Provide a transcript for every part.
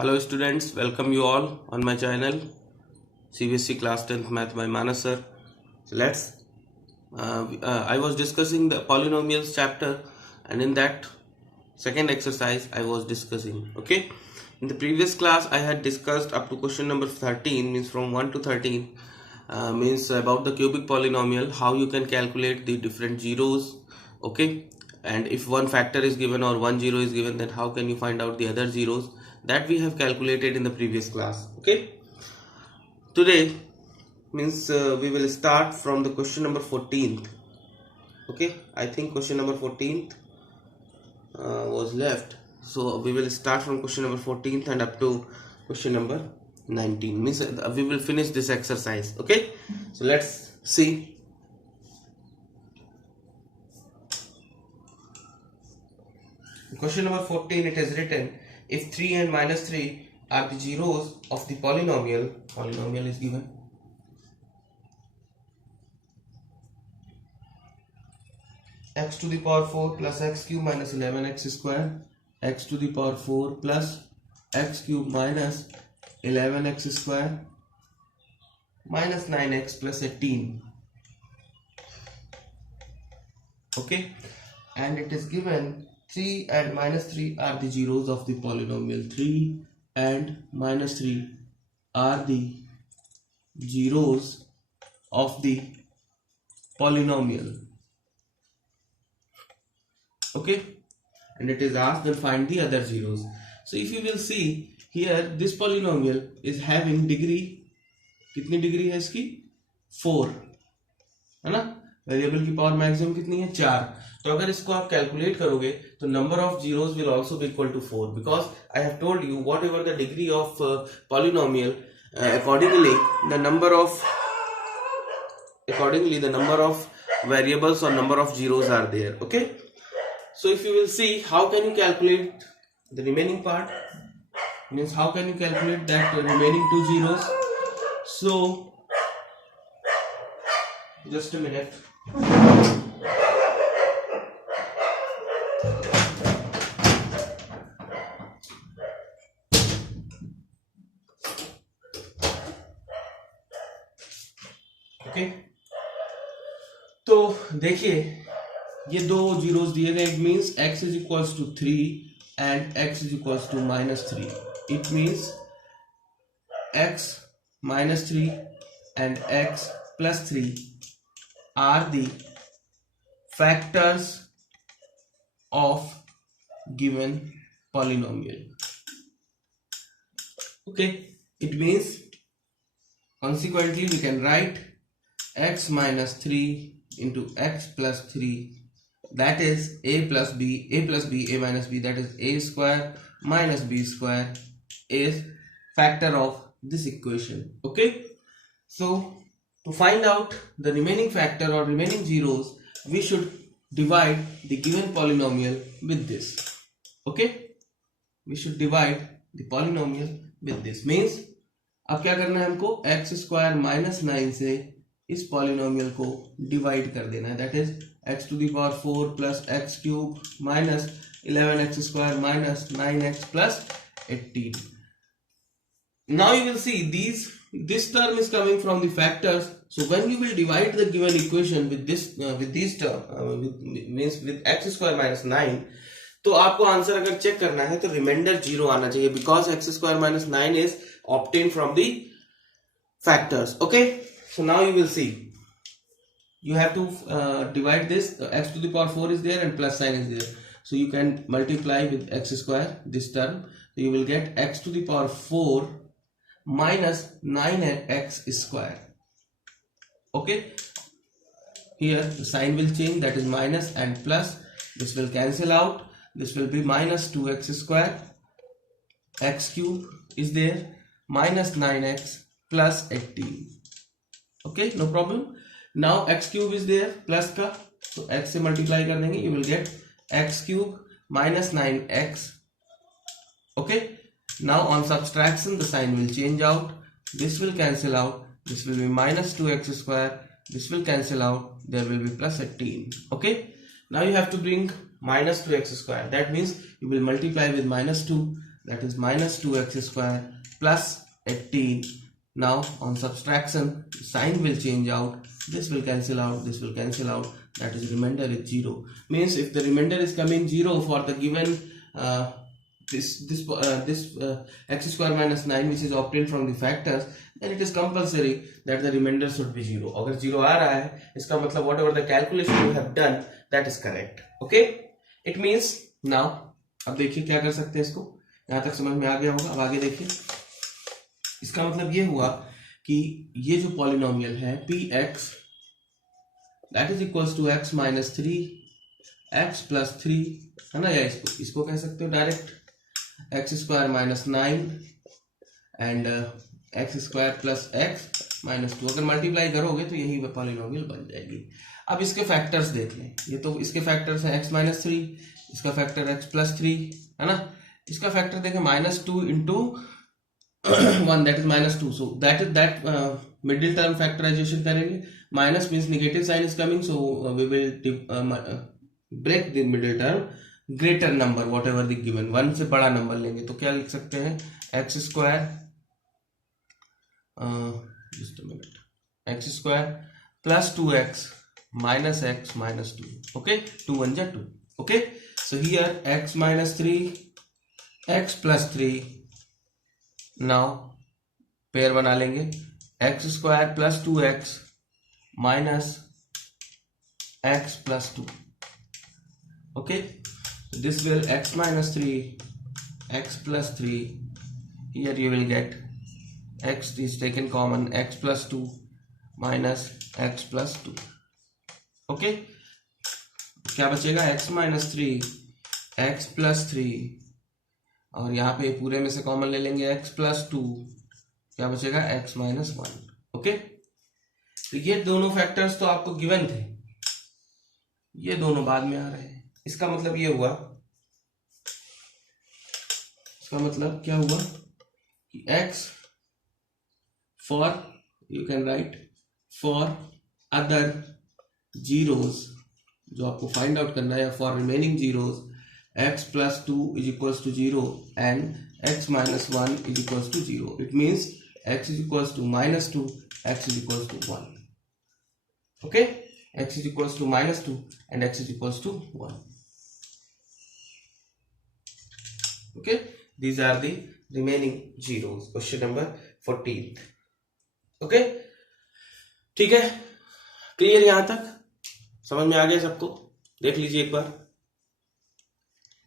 Hello students, welcome you all on my channel CBSE class 10th math by Manas sir. So I was discussing the polynomials chapter, and in that second exercise I was discussing, okay, in the previous class I had discussed up to question number 13, means from 1 to 13, means about the cubic polynomial, how you can calculate the different zeros, okay, and if one factor is given or one zero is given, then how can you find out the other zeros, that we have calculated in the previous class. Okay, today means we will start from the question number 14th. Okay, I think question number 14th was left, so we will start from question number 14th and up to question number 19, means we will finish this exercise. Okay, so let's see. Question number 14, it is written, if 3 and minus 3 are the zeros of the polynomial is given. X to the power 4 plus x cube minus 11x square, x to the power 4 plus x cube minus 11x square minus 9x plus 18. Okay, and it is given 3 and minus 3 are the zeros of the polynomial. 3 and minus 3 are the zeros of the polynomial. Okay, and it is asked then find the other zeros. So if you will see here, this polynomial is having degree, कितनी degree है इसकी 4 है ना, variable की power maximum कितनी है 4. तो अगर इसको आप कैलकुलेट करोगे तो number of zeros will also be equal to 4, because I have told you whatever the degree of polynomial, accordingly the number of variables or number of zeros are there. Okay, so if you will see, how can you calculate the remaining part, means how can you calculate that remaining two zeros? So just a minute. Okay, तो देखिए ये दो zeros दिए गए. It means x is equals to 3 and x is equals to -3. It means x -3 and x +3 are the factors of given polynomial. Okay, it means consequently we can write x minus 3 into x plus 3, that is a plus b, a minus b, that is a square minus b square, is factor of this equation. Okay, so to find out the remaining factor or remaining zeros, we should divide the given polynomial with this. Okay, we should divide the polynomial with this. means अब क्या करना है हमको, x square minus 9 से इस polynomial को divide कर देना है, that is x to the power 4 plus x cube minus 11x square minus 9x plus 18. Now you will see this term is coming from the factors. So when you will divide the given equation with these term means with x square minus 9, तो आपको answer अगर check करना है तो reminder 0 आना चाहिए, because x square minus 9 is obtained from the factors. Okay, so now you will see, you have to divide this. X to the power 4 is there and plus sign is there, so you can multiply with x square this term, so you will get x to the power 4 minus 9x square. Okay, here the sign will change, that is minus and plus, this will cancel out, this will be minus 2x square, x cube is there, minus 9x plus 18. Okay, no problem. Now x cube is there plus का, so x से multiply कर देंगे, you will get x cube minus 9x. Okay, now on subtraction the sign will change out, this will cancel out, this will be minus 2x square, this will cancel out, there will be plus 18. Okay, now you have to bring minus 2x square, that means you will multiply with minus 2, that is minus 2x square plus 18. Now on subtraction, sign will change out, this will cancel out, this will cancel out, that is remainder is 0. Means if the remainder is coming 0 for the given this x square minus 9 which is obtained from the factors, then it is compulsory that the remainder should be 0. अगर 0 आ रहा है इसका मतलब whatever the calculation you have done that is correct. Okay, it means now अब देखिए क्या कर सकते हैं इसको, यहाँ तक समझ में आ गया होगा. अब आगे देखिए, इसका मतलब ये हुआ कि ये जो पॉलिनोमियल है px that is equals to x minus 3 x plus 3 है ना, या इसको कह सकते हो direct x square minus 9 and x square plus x minus 2. अगर मल्टीप्लाई करोगे तो यही पॉलिनोमियल बन जाएगी. अब इसके फैक्टर्स देख लें. ये तो इसके फैक्टर्स हैं x माइनस 3, इसका फैक्टर x प्लस 3 है ना. इसका फैक्टर देखें minus 2 into 1 that is minus 2. So that is that middle term factorization करेंगे. Minus means negative sign is coming, so we will break the middle term. Greater number whatever the given, 1 से बड़ा number लेंगे तो क्या लिख सकते हैं, x square just a minute, x square plus 2x minus x minus 2. Okay, 2 1 जा 2. Okay, so here x minus 3 x plus 3. Now pair बना लेंगे, x square plus 2x minus x plus 2. Okay, this will x minus 3 x plus 3. Here you will get x is taken common, x plus 2 minus x plus 2. Okay, क्या बचेगा, x minus 3 x plus 3 और यहाँ पे पूरे में से common ले लेंगे x प्लस 2, क्या बचेगा x माइनस 1. ओके, तो ये दोनों फैक्टर्स तो आपको गिवन थे, ये दोनों बाद में आ रहे हैं. इसका मतलब ये हुआ, इसका मतलब क्या हुआ कि x for you can right for other zeros जो आपको फाइंड आउट करना है, for remaining zeros x plus 2 is equals to 0 and x minus 1 is equals to 0. It means x is equals to minus 2, x is equals to 1. Okay, x is equals to minus 2 and x is equals to 1. Okay, these are the remaining zeros. Question number 14. Okay, ठीक है, clear यहां तक समझ में आ गया सबको. देख लीजिए एक बार,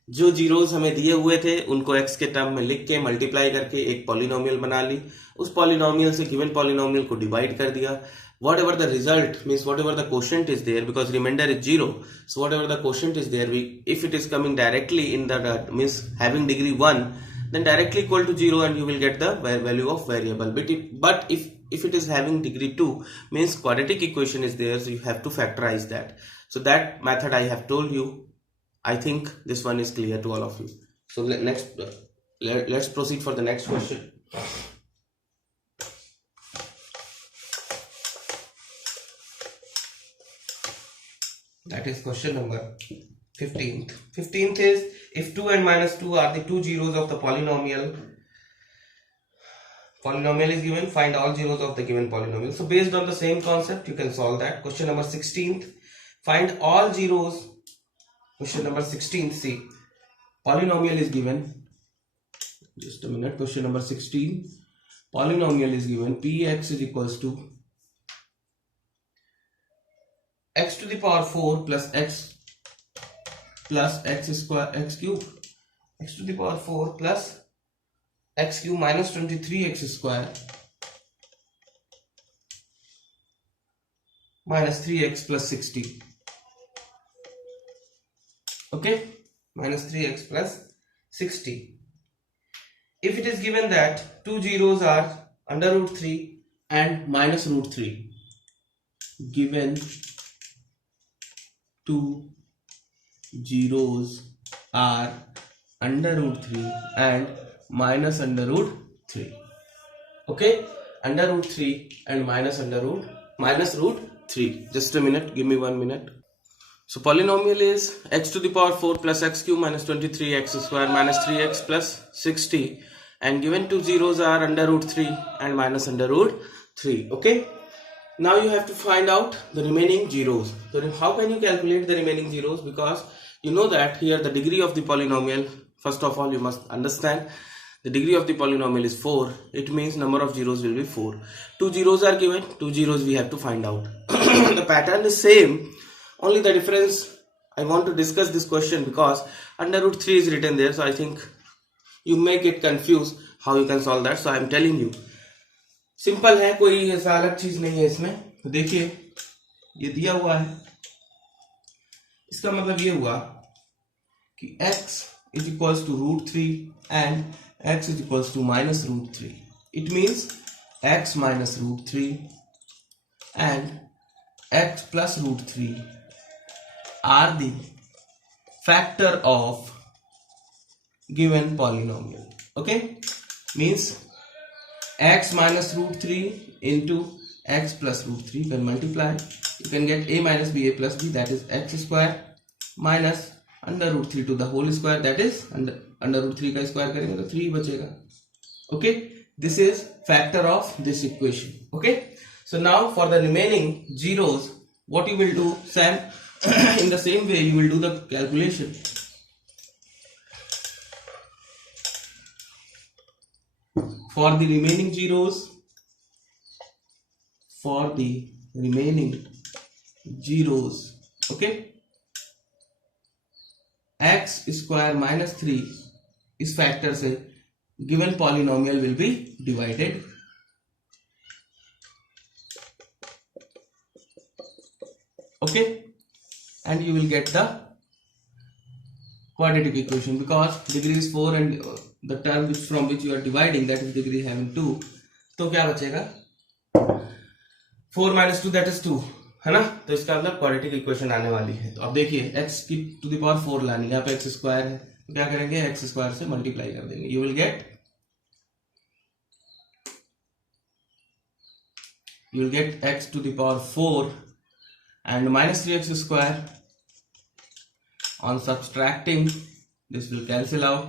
जो जीरोस हमें दिए हुए थे उनको x के टर्म में लिख के मल्टीप्लाई करके एक पॉलिनोमियल बना ली, उस पॉलिनोमियल से गिवन पॉलिनोमियल को डिवाइड कर दिया. whatever the result means, whatever the quotient is there, because remainder is 0, so whatever the quotient is there, if it is coming directly in the means having degree 1, then directly equal to 0 and you will get the value of variable. But if it is having degree 2 means quadratic equation is there, so you have to factorize that. So that method I have told you. I think this one is clear to all of you. So let's proceed for the next question. That is question number 15th. 15th is, if 2 and minus 2 are the two zeros of the polynomial is given, find all zeros of the given polynomial. So based on the same concept you can solve that. Question number 16th, find all zeros. Question number 16, see, polynomial is given, just a minute, question number 16, polynomial is given, px is equals to x to the power 4 plus x square x cube, x to the power 4 plus x cube minus 23x square minus 3x plus 60. Okay, minus 3x plus 60. If it is given that two zeros are under root 3 and minus root 3, given two zeros are under root 3 and minus under root 3. Okay, under root 3 and minus root 3. Just a minute, give me 1 minute. So polynomial is x to the power 4 plus x cube minus 23x square minus 3x plus 60, and given two zeros are under root 3 and minus under root 3. Okay, now you have to find out the remaining zeros. So how can you calculate the remaining zeros? Because you know that here the degree of the polynomial, first of all you must understand the degree of the polynomial is 4. It means number of zeros will be 4. Two zeros are given, two zeros we have to find out. The pattern is same, only the difference I want to discuss this question because under root 3 is written there, so I think you may get confused how you can solve that. So I am telling you, simple है, कोई ऐसा अलग चीज नहीं है इसमें. तो देखिए ये दिया हुआ है, इसका मतलब ये हुआ कि x is equals to root 3 and x is equals to minus root 3. It means x minus root 3 and x plus root 3 are the factor of given polynomial. Okay, means x minus root 3 into x plus root 3 when multiply you can get a minus b a plus b, that is x square minus under root 3 to the whole square, that is under root 3 का square करेंगे तो 3 बचेगा. Okay, this is factor of this equation. Okay, so now for the remaining zeros what you will do, Sam, in the same way you will do the calculation. For the remaining zeros, okay, x square minus 3 इस factor से given polynomial will be divided. Okay, and you will get the quadratic equation because degree is 4 and the term which from which you are dividing, that is degree having 2. तो क्या बचेगा, 4 minus 2 that is 2, है ना. तो इसका मतलब quadratic equation आने वाली है. तो अब देखिए x की टू द पावर 4 लानी, यहाँ पे x स्क्वायर है तो क्या करेंगे, x स्क्वायर से मल्टीप्लाई कर देंगे. You will get x to the power 4 and minus 3x square. On subtracting this will cancel out.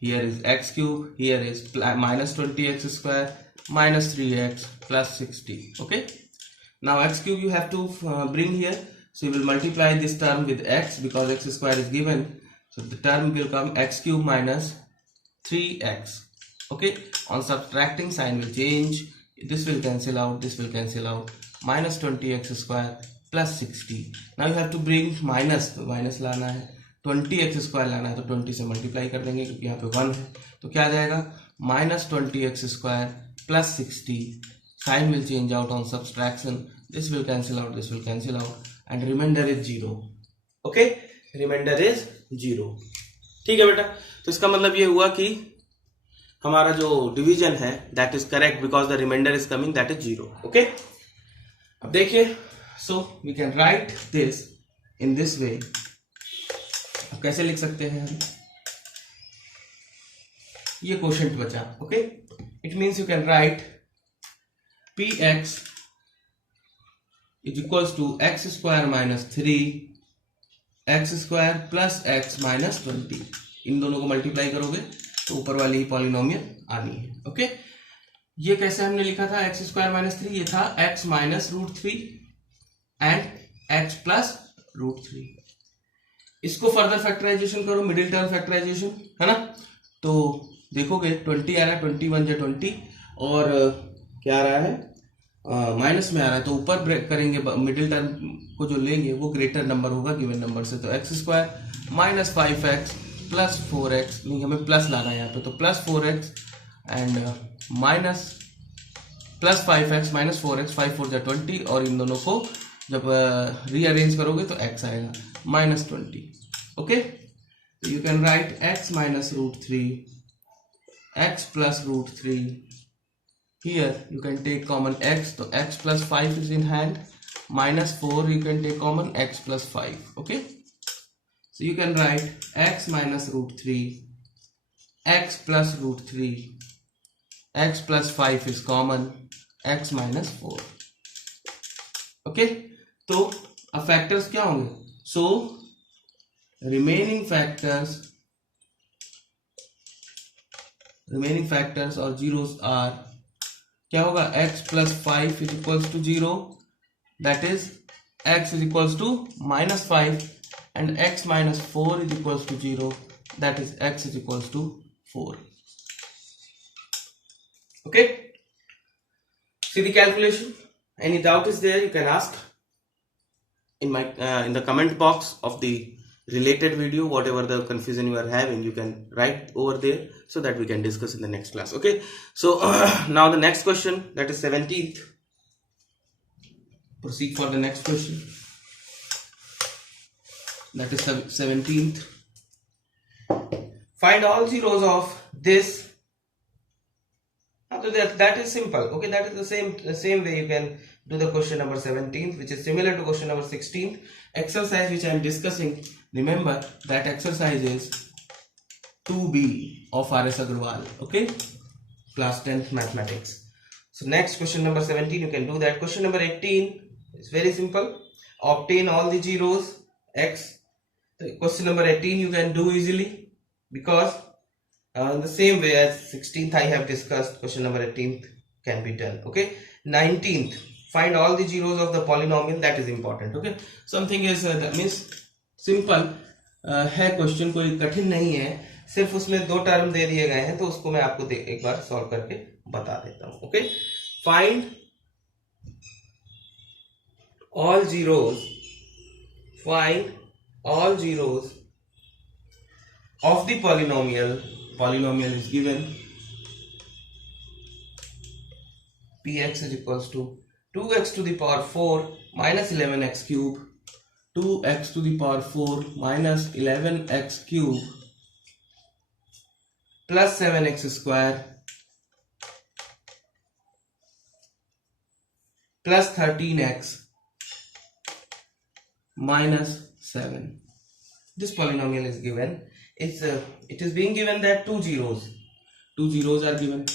Here is x cube, here is minus 20x square minus 3x plus 60. Okay, now x cube you have to bring here, so you will multiply this term with x because x square is given, so the term will come x cube minus 3x. Okay, on subtracting sign will change, this will cancel out, this will cancel out, minus 20x square plus 60. now you have to bring minus, तो minus लाना है, 20x square लाना है तो 20 से multiply कर देंगे क्योंकि यहाँ पे 1 है, तो क्या आ जाएगा minus 20x square plus 60. Sign will change out on subtraction, this will cancel out, this will cancel out and remainder is 0. Okay, remainder is 0. ठीक है बेटा, तो इसका मतलब ये हुआ कि हमारा जो डिवीजन है that is correct because the remainder is coming, that is 0. Okay, अब देखिए, so we can write this in this way. अब कैसे लिख सकते हैं हम, ये क्वोशंट बचा. Okay, it means you can right px is equals to x square minus 3 x square plus x minus 20. इन दोनों को मल्टीप्लाई करोगे तो ऊपर वाली ही पॉलिनोमियल आनी है. ओके, ये कैसे हमने लिखा था, x स्क्वायर माइनस 3, ये था x minus root 3 and x plus root 3. इसको फर्दर फैक्टराइजेशन करो, मिडिल टर्म फैक्टराइजेशन, है ना. तो देखोगे 20 आ रहा है, 21 या 20 और क्या आ रहा है माइनस में आ रहा है, तो ऊपर ब्रेक करेंगे, मिडिल टर्म को जो लेंगे वो ग्रेटर नंबर होगा गिवन नंबर से. तो x square minus 5x plus 4x, नहीं हमें प्लस लाना है यहाँ पे, तो plus 4x and minus plus 5x minus 4x, 5 4 जा 20 और इन दोनों को जब रीअरेंज करोगे तो x आएगा minus 20. Okay, you can write x minus root 3 x plus root 3. here you can take common x, so x plus 5 is in hand, minus 4 you can take common x plus 5. Okay, so you can write x minus root 3 x plus root 3 x plus 5 is common, x minus 4. Okay, तो अब factors क्या होंगे, So remaining factors और zeros are, क्या होगा, x plus 5 is equals to 0, that is x is equals to minus 5, and x minus 4 is equals to 0, that is x is equals to 4. Okay, see the calculation. Any doubt is there, you can ask in my in the comment box of the related video. Whatever the confusion you are having, you can write over there so that we can discuss in the next class. Okay, so now the next question, that is 17th. Proceed for the next question, that is 17th. Find all zeros of this. So that is simple. Okay, that is the same way you can do the question number 17th, which is similar to question number 16th. Exercise which I am discussing, remember that exercise is 2B of R.S. Agarwal. Okay, class 10th mathematics. So next question number 17, you can do that. Question number 18 is very simple. Obtain all the zeros x. So question number 18 you can do easily, because in the same way as 16th I have discussed, question number 18th can be done. Okay, 19th, find all the zeros of the polynomial. That is important. Okay, something is that means simple है question, कोई कठिन नहीं है, सिर्फ उसमें दो term दे दिए गए हैं, तो उसको मैं आपको एक बार सॉल्व करके बता देता हूं. Okay, find all zeros of the polynomial is given px is equals to 2x to the power 4 minus 11x cube, 2x to the power 4 minus 11x cube plus 7x square plus 13x minus 7. This polynomial is given. It is being given that two zeros are given.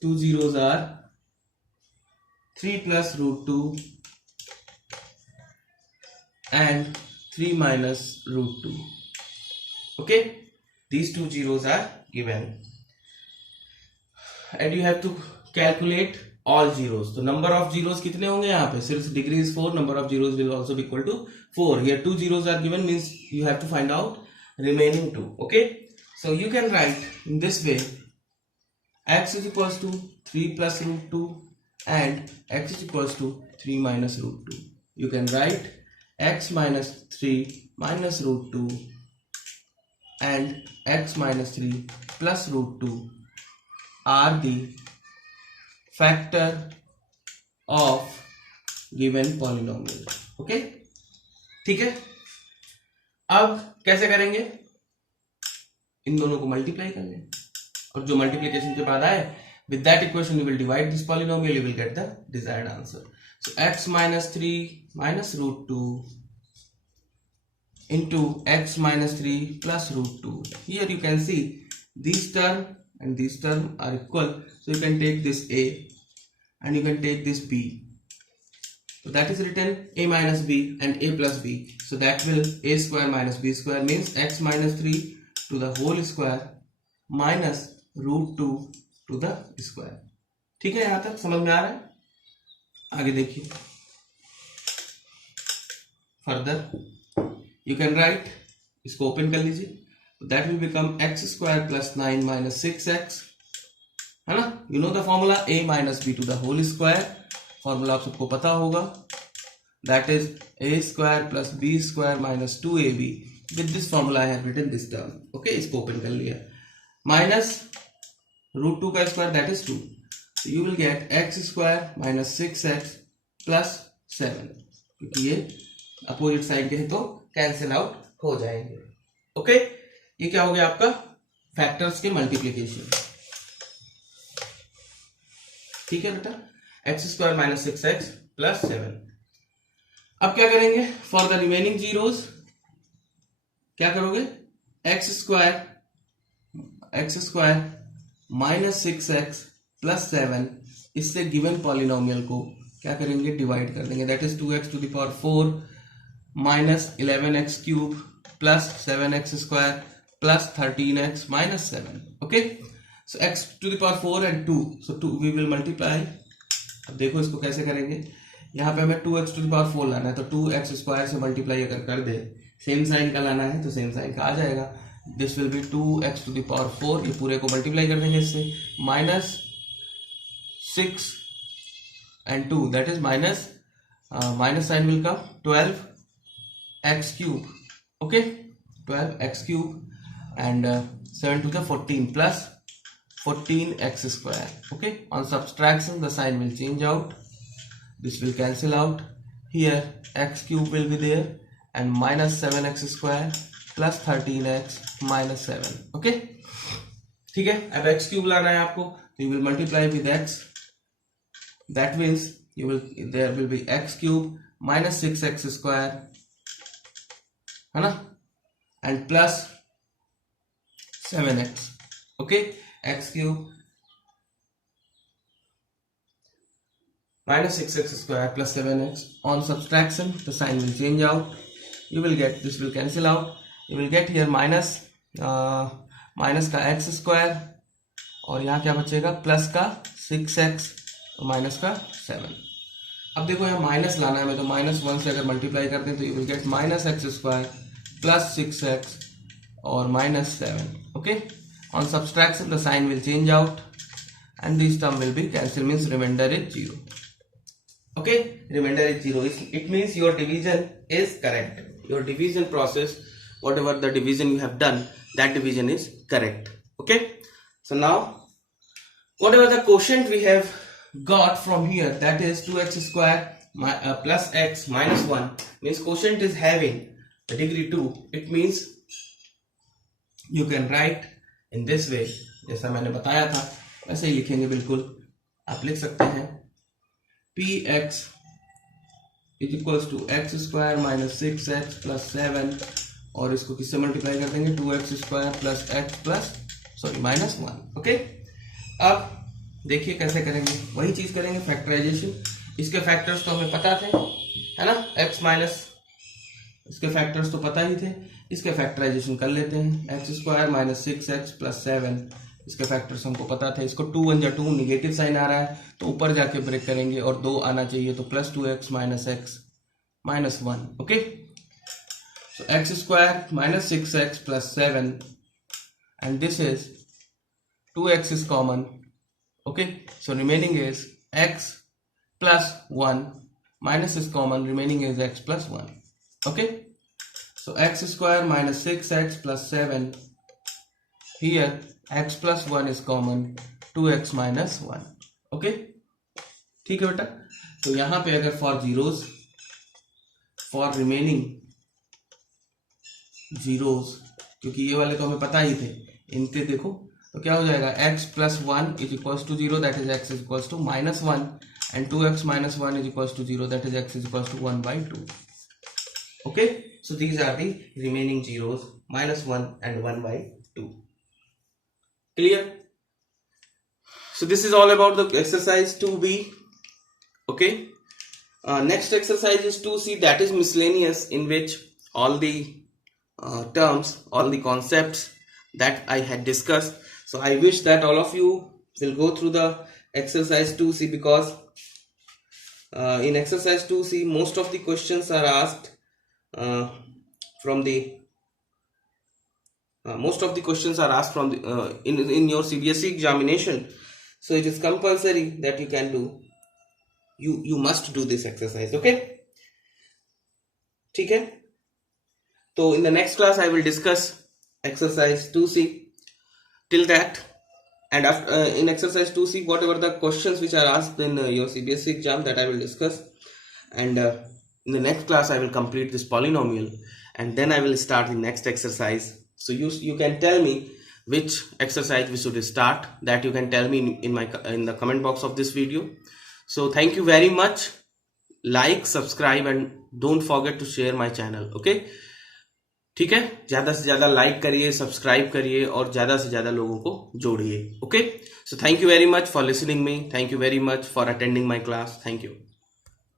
Two zeros are 3 plus root 2 and 3 minus root 2. Okay, these two zeros are given, and you have to calculate all zeros. तो number of zeros कितने होंगे यहाँ पे? Since degree is 4, number of zeros will also be equal to 4. Here two zeros are given, means you have to find out remaining two. Okay, so you can write in this way: x is equals to 3 plus root 2 and x is equals to 3 minus root 2. You can write x minus 3 minus root 2 and x minus 3 plus root 2 are the factor of given polynomial. Okay, ठीक है. अब कैसे करेंगे? इन दोनों को multiply कर लें, और जो मल्टीप्लिकेशन के बाद आए, with that equation you will divide this polynomial, you will get the desired answer. So x minus 3 minus root 2 into x minus 3 plus root 2. Here you can see these term and these term are equal, so you can take this a and you can take this b. So that is written a minus b and a plus b. So that will a square minus b square means x minus 3 to the whole square minus root 2 to the square. ठीक है, यहां तक समझ में आ रहा है? आगे देखिए. फर्दर you can write, इसको ओपन कर लीजिए. That will become x square plus 9 minus 6x, है ना? You know the formula, a minus b to the whole square. Formula आप सबको पता होगा. That is a square plus b square minus 2ab. With this formula I have written this term. Okay, इसको open कर लिया. Minus root 2 का square, that is 2. So you will get x square minus 6x plus 7. क्योंकि ये opposite side के हैं तो cancel out हो जाएंगे. ओके, ये क्या हो गया आपका? फैक्टर्स के मल्टीप्लीकेशन. ठीक है बेटा, x square minus 6x plus 7. अब क्या करेंगे? फॉर द रिमेनिंग जीरोस क्या करोगे? X square minus 6x plus 7, इससे गिवन पॉलिनोमियल को क्या करेंगे, डिवाइड कर देंगे। That is 2x to the power 4 minus 11x cube plus 7x square plus 13x minus 7। Okay, so x to the power 4 and 2, so 2 we will multiply. अब देखो इसको कैसे करेंगे, यहाँ पे हमें 2x टू द पावर 4 लाना है, तो 2x स्क्वायर से मल्टीप्लाई अगर कर दे, सेम साइन का लाना है तो सेम साइन का आ जाएगा। This will be 2x to the power 4, ये पूरे को मल्टीप्लाई कर देंगे इससे, minus 6 and 2, that is minus sign will come 12x cube, okay, 12x cube and 7 to the 14 plus 14x square. Okay, on subtraction the sign will change out, this will cancel out, here x cube will be there and minus 7x square plus 13x minus 7. okay, ठीक है, अब x cube लाना है आपको, तो you will multiply with x, that means there will be x cube minus 6x square, है ना, and plus 7x. okay, x cube minus 6x square plus 7x. On subtraction the sign will change out, you will get, this will cancel out, you will get here minus का x square और यहाँ क्या बचेगा, plus का 6x और minus का 7। अब देखो यहाँ माइनस लाना है हमें, तो -1 से अगर मल्टीप्लाई करते हैं तो you will get minus x square plus 6x और minus 7। Okay, on subtraction the sign will change out and this term will be cancel, means remainder is 0. Okay, remainder is 0, it means your division is correct, your division process, whatever the division you have done, that division is correct. Okay, so now whatever the quotient we have got from here, that is 2x square plus x minus 1, means quotient is having the degree 2. It means you can write in this way, जैसा मैंने बताया था वैसे ही लिखेंगे, बिल्कुल आप लिख सकते हैं px is equals to x square minus 6x plus 7 और इसको किससे मल्टीप्लाई कर देंगे, 2x square plus x plus sorry minus 1. Okay, अब देखिए कैसे करेंगे, वही चीज करेंगे, फैक्टराइजेशन. इसके फैक्टर्स तो हमें पता थे, है ना, x माइनस, इसके फैक्टर्स तो पता ही थे, इसके फैक्टराइजेशन कर लेते हैं. x square minus 6x plus 7, इसके फैक्टर्स हमको पता थे. इसको 2 1 जा 2, निगेटिव साइन आ रहा है तो ऊपर जाके ब्रेक करेंगे और 2 आना चाहिए, तो plus 2x minus x minus 1. Okay, so x square minus 6x plus 7 and this is 2x is common. Okay, so remaining is x plus 1, minus is common, remaining is x plus 1. Okay, so x square minus 6x plus 7, here x plus 1 is common, 2x minus 1. Okay, ठीक है बेटा. तो यहाँ पे अगर for zeros, for remaining zeros, क्योंकि ये वाले तो हमें पता ही थे, इनके देखो तो क्या हो जाएगा, x plus 1 is equals to 0, that is x is equals to minus 1 and 2x minus 1 is equals to 0, that is x is equals to 1/2. Okay, so these are the remaining zeros, -1 and 1/2. Clear? So this is all about the exercise 2b. Okay, next exercise is 2c, that is miscellaneous, in which all the terms, all the concepts that I had discussed. So I wish that all of you will go through the exercise 2c, because in exercise 2c most of the questions are asked from the in your CBSE examination. So it is compulsory that you can do, you must do this exercise. Okay, ठीक है. So in the next class I will discuss exercise 2c. Till that, and after, in exercise 2c, whatever the questions which are asked in your CBSE exam, that I will discuss, and in the next class I will complete this polynomial, and then I will start the next exercise. So you can tell me which exercise we should start. That you can tell me in the comment box of this video. So thank you very much. Like, subscribe, and don't forget to share my channel. Okay, ठीक है, ज्यादा से ज्यादा like करिए, subscribe करिए और ज्यादा से ज्यादा लोगों को जोड़िए. Okay, so thank you very much for listening me, thank you very much for attending my class, thank you.